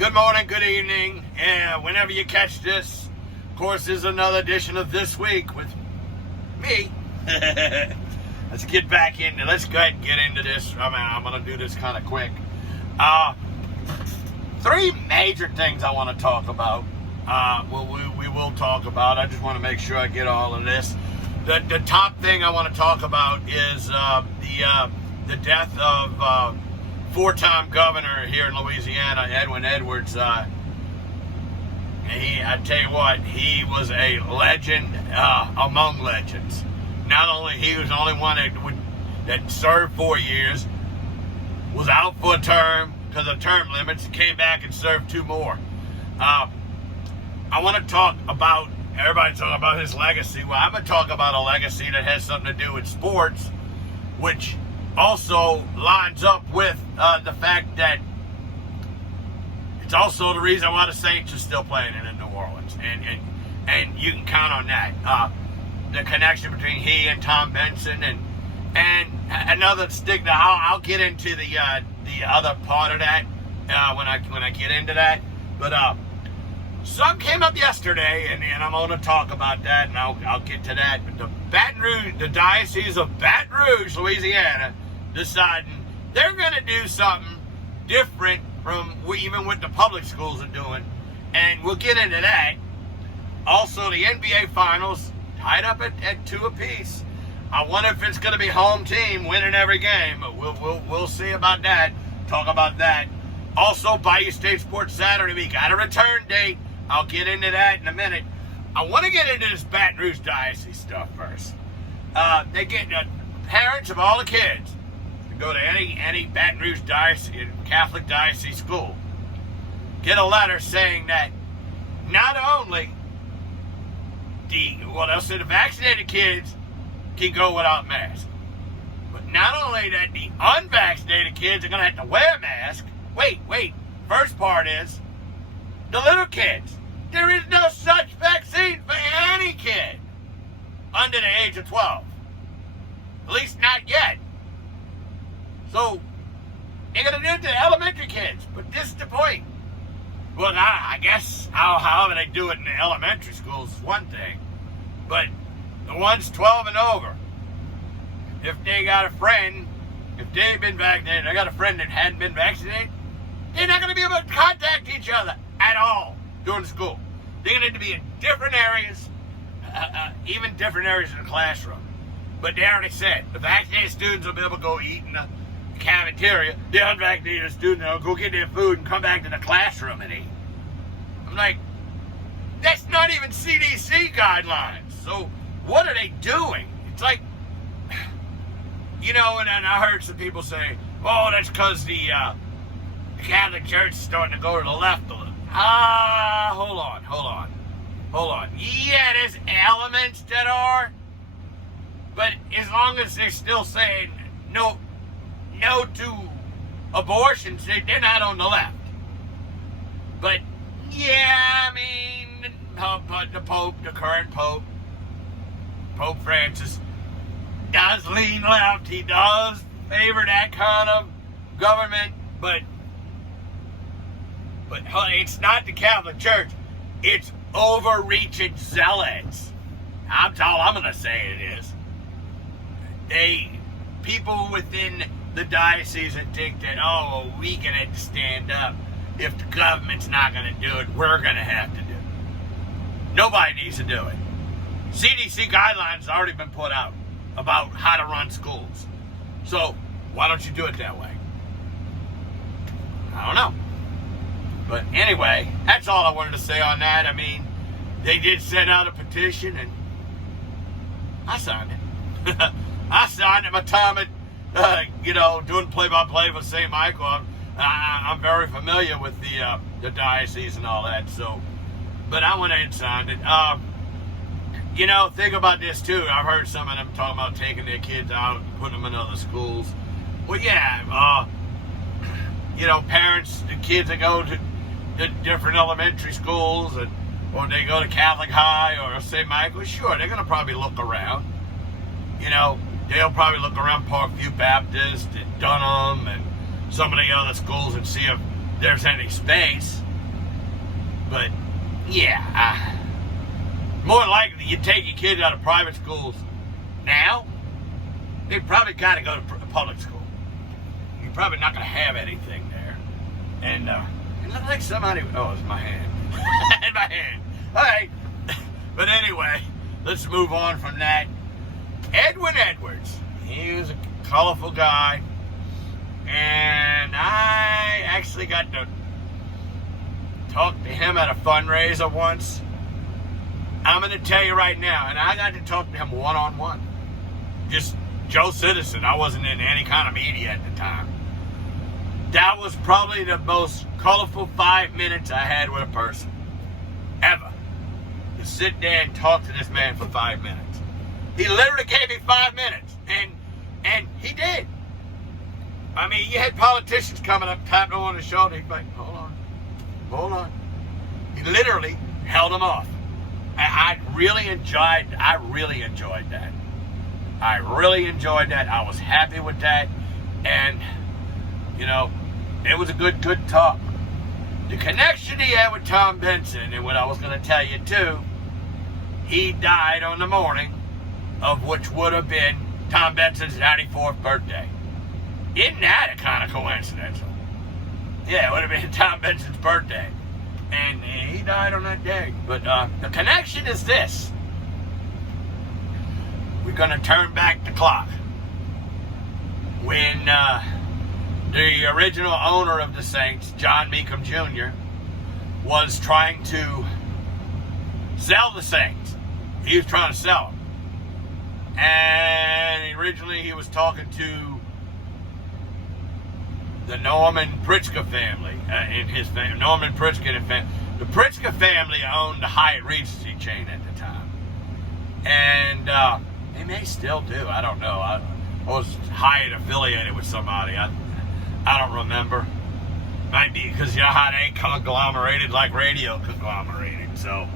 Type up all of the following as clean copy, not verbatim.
Good morning, good evening, and whenever you catch this, of course, there's another edition of This Week with me. Let's get back into. Let's go ahead and get into this. I'm going to do this kind of quick. Three major things I want to talk about. We will talk about. I just want to make sure I get all of this. The top thing I want to talk about is the death of four-time governor here in Louisiana, Edwin Edwards. I tell you what, he was a legend among legends. Not only he was the only one that served 4 years, was out for a term because of term limits, came back and served 2 more. I want to talk about, everybody's talking about his legacy. Well, I'm going to talk about a legacy that has something to do with sports, which also lines up with the fact that it's also the reason why the Saints are still playing in New Orleans, and you can count on that. The connection between he and Tom Benson, and another stick that I'll get into the other part of that when I get into that. But something came up yesterday, and I'm going to talk about that, and I'll get to that. But the Diocese of Baton Rouge, Louisiana, deciding they're going to do something different from even what the public schools are doing, and we'll get into that. Also, the NBA Finals tied up at 2 apiece. I wonder if it's going to be home team winning every game. We'll see about that. Talk about that. Also, Bayou State Sports Saturday. We got a return date. I'll get into that in a minute. I want to get into this Baton Rouge Diocese stuff first. They get parents of all the kids to go to any Baton Rouge Diocese, Catholic Diocese school, get a letter saying that not only they'll say the vaccinated kids can go without masks, but not only that, the unvaccinated kids are going to have to wear a mask. Wait. First part is the little kids. There is no such vaccine for any kid under the age of 12. At least not yet. So they're going to do it to the elementary kids. But this is the point. Well, I guess however they do it in the elementary schools is one thing. But the ones 12 and over, if they got a friend, if they've been vaccinated, they got a friend that hadn't been vaccinated, they're not going to be able to contact each other at all during school. They're going to be in different areas, even different areas in the classroom. But they already said the vaccinated students will be able to go eat in the cafeteria. The unvaccinated students will go get their food and come back to the classroom and eat. I'm like, that's not even CDC guidelines. So what are they doing? It's like, and I heard some people say, oh, that's because the Catholic Church is starting to go to the left a little. Hold on. Yeah, there's elements that are, but as long as they're still saying no to abortions, they're not on the left. But yeah, I mean, the Pope, the current Pope, Pope Francis, does lean left. He does favor that kind of government, but it's not the Catholic Church. It's overreaching zealots. That's all I'm going to say it is. People within the diocese that think that, we can have to stand up. If the government's not going to do it, we're going to have to do it. Nobody needs to do it. CDC guidelines have already been put out about how to run schools. So, why don't you do it that way? I don't know. But anyway, that's all I wanted to say on that. I mean, they did send out a petition, and I signed it. I signed it. My time at, doing play-by-play for St. Michael. I'm very familiar with the diocese and all that. So, but I went ahead and signed it. Think about this too. I've heard some of them talking about taking their kids out and putting them in other schools. Well, yeah, parents, the kids that go to the different elementary schools, or they go to Catholic High or St. Michael, sure, they're going to probably look around. They'll probably look around Parkview Baptist and Dunham and some of the other schools and see if there's any space. But, yeah, more likely you take your kids out of private schools now, they probably got to go to public school. You're probably not going to have anything there. And it looked like somebody, oh, it's my hand. In my hand. All right. But anyway, let's move on from that. Edwin Edwards. He was a colorful guy. And I actually got to talk to him at a fundraiser once. I'm going to tell you right now, and I got to talk to him one-on-one. Just Joe Citizen. I wasn't in any kind of media at the time. That was probably the most colorful 5 minutes I had with a person. Ever. To sit there and talk to this man for 5 minutes. He literally gave me 5 minutes. And he did. I mean, you had politicians coming up, tapping him on the shoulder. He'd be like, hold on. He literally held him off. I really enjoyed that. I really enjoyed that. I was happy with that. And, you know, it was a good talk. The connection he had with Tom Benson, and what I was going to tell you too, he died on the morning of which would have been Tom Benson's 94th birthday. Isn't that a kind of coincidental? Yeah, it would have been Tom Benson's birthday. And he died on that day. But the connection is this. We're going to turn back the clock. When the original owner of the Saints, John Meekum Jr., was trying to sell the Saints. He was trying to sell them. And originally he was talking to the Norman Pritzker family, in his family, Norman Pritzker and family. The Pritzker family owned the Hyatt Regency chain at the time. And they may still do, I don't know. I was Hyatt affiliated with somebody, I don't remember. Might be because you know how they conglomerated like radio conglomerated. So,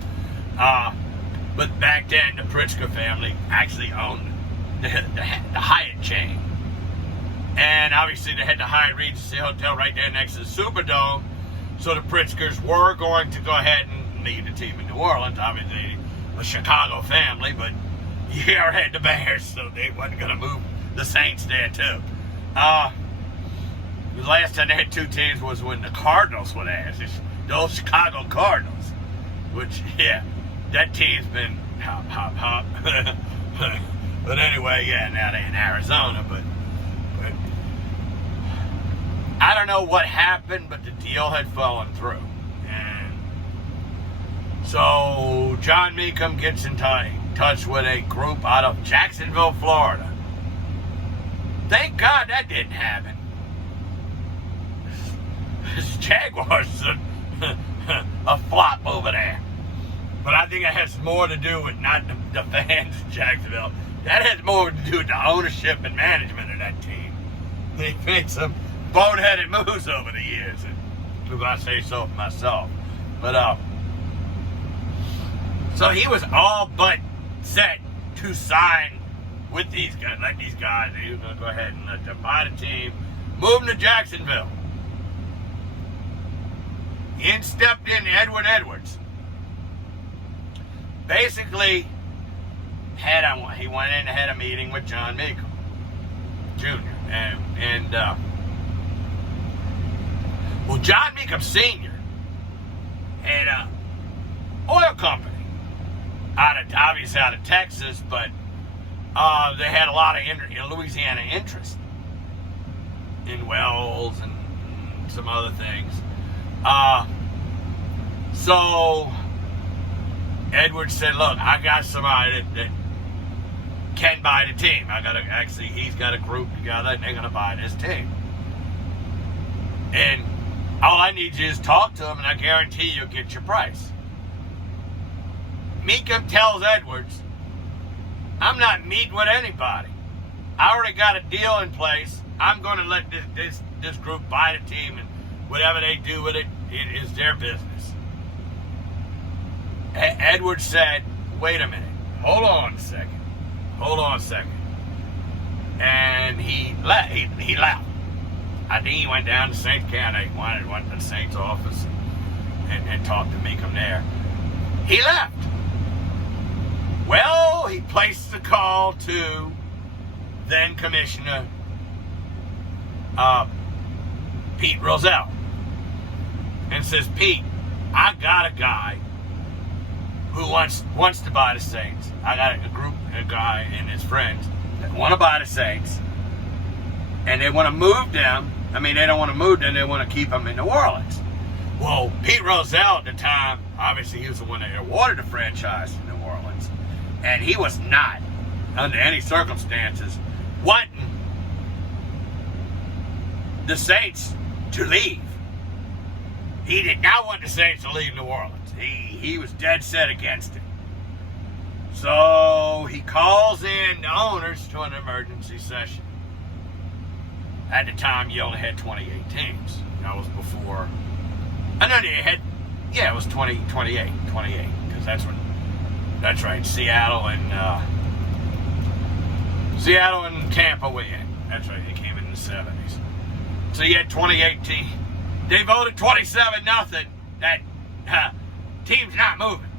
but back then the Pritzker family actually owned the Hyatt chain. And obviously they had the Hyatt Regency Hotel right there next to the Superdome. So the Pritzkers were going to go ahead and lead the team in New Orleans. Obviously a Chicago family, but you already had the Bears, so they wasn't going to move the Saints there too. The last time they had two teams was when the Cardinals were there. It's those Chicago Cardinals. Which, yeah, that team's been hop. But anyway, yeah, now they're in Arizona, but I don't know what happened, but the deal had fallen through. And so John Meekum gets in touch with a group out of Jacksonville, Florida. Thank God that didn't happen. This Jaguars a flop over there. But I think it has more to do with not the fans in Jacksonville. That has more to do with the ownership and management of that team. They made some boneheaded moves over the years, if I say so myself. But so he was all but set to sign with these guys, like these guys. He was going to go ahead and let them buy the team, move them to Jacksonville. In stepped in Edwin Edwards. Basically, he went in and had a meeting with John Meekum Jr. And well, John Meekum Sr. had a oil company obviously out of Texas, but they had a lot of Louisiana interest in wells and some other things. So Edwards said, look, I got somebody that can buy the team. He's got a group together and they're going to buy this team. And all I need you is talk to them and I guarantee you'll get your price. Meekum tells Edwards, I'm not meeting with anybody. I already got a deal in place. I'm going to let this group buy the team, and whatever they do with it, it is their business. Edwards said, wait a minute. Hold on a second. And he left. I think he went down to St. County. Went to the Saints office. and talked to Meekum there. He left. Well, he placed the call to then Commissioner Pete Rozelle and says, Pete, I got a guy who wants to buy the Saints. I got a guy and his friends that want to buy the Saints, and they want to move them. I mean, they don't want to move them, they want to keep them in New Orleans. Well, Pete Rozelle at the time, obviously he was the one that awarded the franchise to New Orleans, and he was not, under any circumstances, wanting the Saints to leave. He did not want the Saints to leave New Orleans. He was dead set against it. So he calls in the owners to an emergency session. At the time, you only had 28 teams. That was before. I know they had, yeah, it was 28, because that's right, Seattle and Tampa went in. That's right, they came in the 70s. So you had 2018. They voted 27-0 that team's not moving.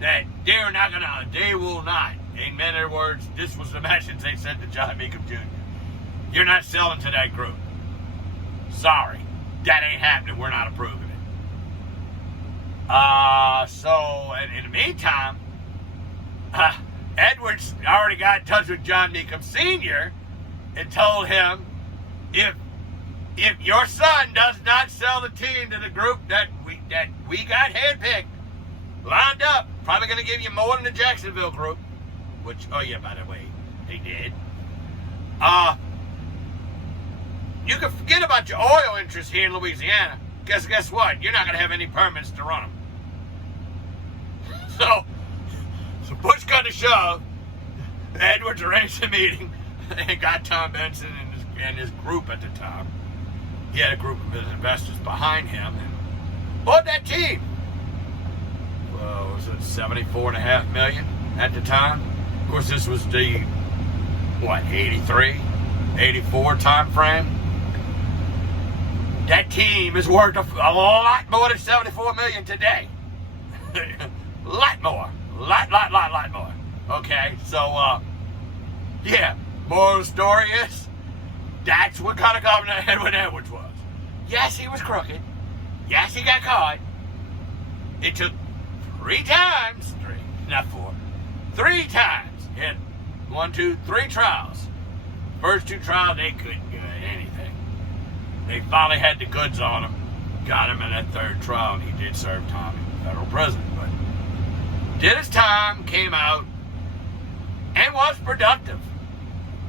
That they will not. In many words, this was the message they sent to John Meekum Jr. You're not selling to that group. Sorry. That ain't happening. We're not approving it. So in the meantime, Edwards already got in touch with John Meekum Sr. and told him, if your son does not sell the team to the group that we got handpicked, lined up, probably going to give you more than the Jacksonville group, which, oh yeah, by the way, they did. You can forget about your oil interests here in Louisiana. Guess what? You're not going to have any permits to run them. So push come to shove, Edwards arranged a meeting and got Tom Benson and his group at the time. He had a group of investors behind him and bought that team. Well, was it $74.5 million at the time? Of course, this was the 83, 84 time frame. That team is worth a lot more than $74 million today. Lot more. Lot more. Okay, so, yeah, moral of the story is, that's what kind of governor Edwin Edwards was. Yes, he was crooked. Yes, he got caught. It took 3 times, not 4, 3 times. He had 3 trials. First 2 trials, they couldn't get anything. They finally had the goods on him, got him in that 3rd trial, and he did serve time in federal prison. But did his time, came out, and was productive.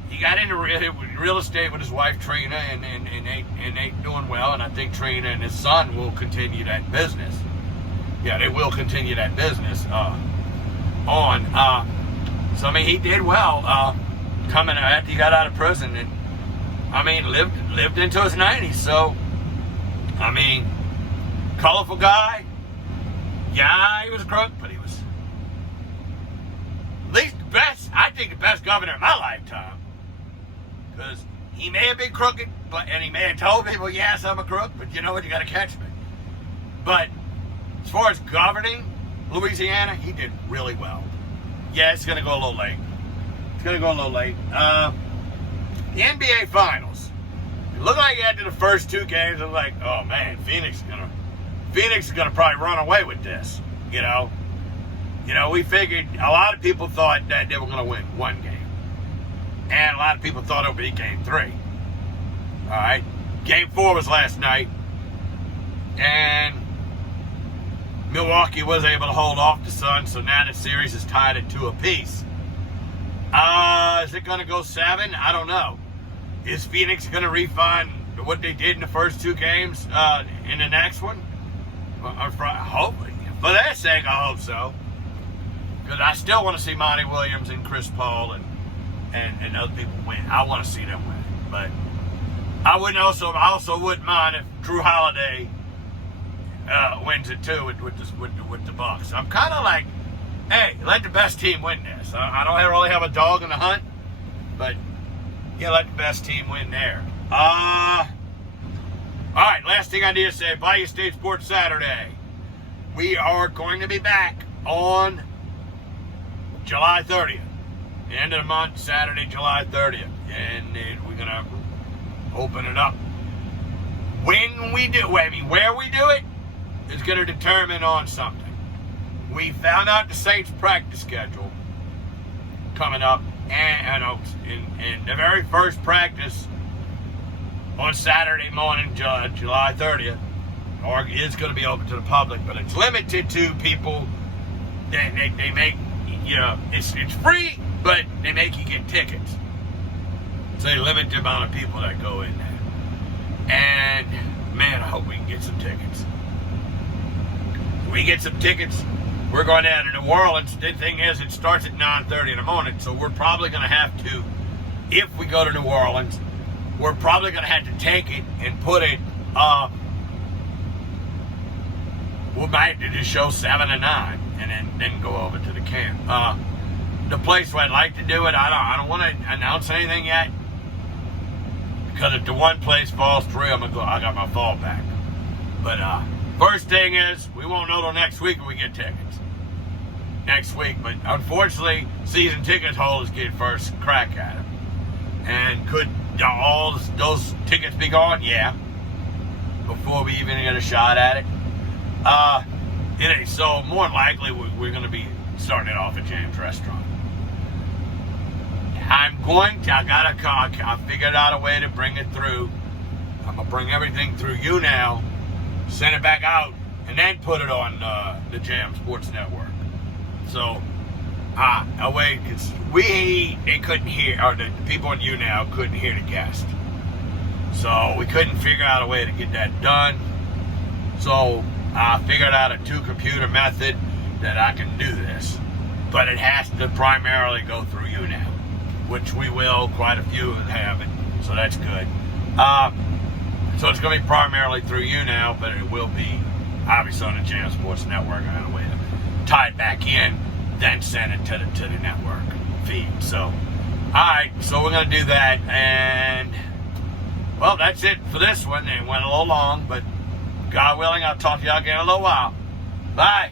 He got into real estate with his wife Trina, and ain't doing well. And I think Trina and his son will continue that business. Yeah, they will continue that business on. So I mean, he did well coming after he got out of prison, and I mean, lived into his 90s. So I mean, colorful guy. Yeah, he was crook, but he was at least the best. I think the best governor of my lifetime. Because he may have been crooked, and he may have told people, yes, I'm a crook, but you know what, you got to catch me. But as far as governing Louisiana, he did really well. Yeah, it's going to go a little late. The NBA Finals. It looked like after the first 2 games, I was like, oh man, Phoenix is gonna probably run away with this. You know, we figured, a lot of people thought that they were going to win 1 game. And a lot of people thought it would be game 3. All right. Game 4 was last night. And Milwaukee was able to hold off the Suns, so now the series is tied at 2 apiece. Is it going to go 7? I don't know. Is Phoenix going to refine what they did in the first 2 games in the next one? Hopefully. For their sake, I hope so. Because I still want to see Monty Williams and Chris Paul and other people win. I want to see them win. But I also wouldn't mind if Drew Holiday wins it too with the Bucks. I'm kind of like, hey, let the best team win this. I don't really have a dog in the hunt, but yeah, let the best team win there. All right, last thing I need to say, Bayou State Sports Saturday. We are going to be back on July 30th. The end of the month, Saturday, July 30th. And then we're going to open it up. When we do, where we do it is going to determine on something. We found out the Saints practice schedule coming up. And in the very first practice on Saturday morning, July 30th, or is going to be open to the public, but it's limited to people. They make, it's free, but they make you get tickets. So they limit the amount of people that go in there. And man, I hope we can get some tickets. If we get some tickets, we're going down to New Orleans. The thing is, it starts at 9:30 in the morning, so we're probably going to have to, if we go to New Orleans, we're probably going to have to take it and put it we might just show 7 to 9 and then go over to the camp. The place where I'd like to do it, I don't want to announce anything yet, because if the one place falls through, I got my fallback. But first thing is, we won't know till next week when we get tickets. Next week, but unfortunately, season ticket holders get first crack at it. And could all those tickets be gone? Yeah. Before we even get a shot at it. So more than likely, we're going to be starting it off at James Restaurant. I figured out a way to bring it through. I'm going to bring everything through you now, send it back out, and then put it on the Jam Sports Network. So, because they couldn't hear, or the people on you now couldn't hear the guest. So we couldn't figure out a way to get that done. So I figured out a 2-computer method that I can do this. But it has to primarily go through you now, which we will, quite a few have it. So that's good. So it's going to be primarily through you now, but it will be obviously on the Jam Sports Network. I had a way to tie it back in, then send it to the network feed. So, all right, so we're going to do that. And, well, that's it for this one. It went a little long, but God willing, I'll talk to y'all again in a little while. Bye.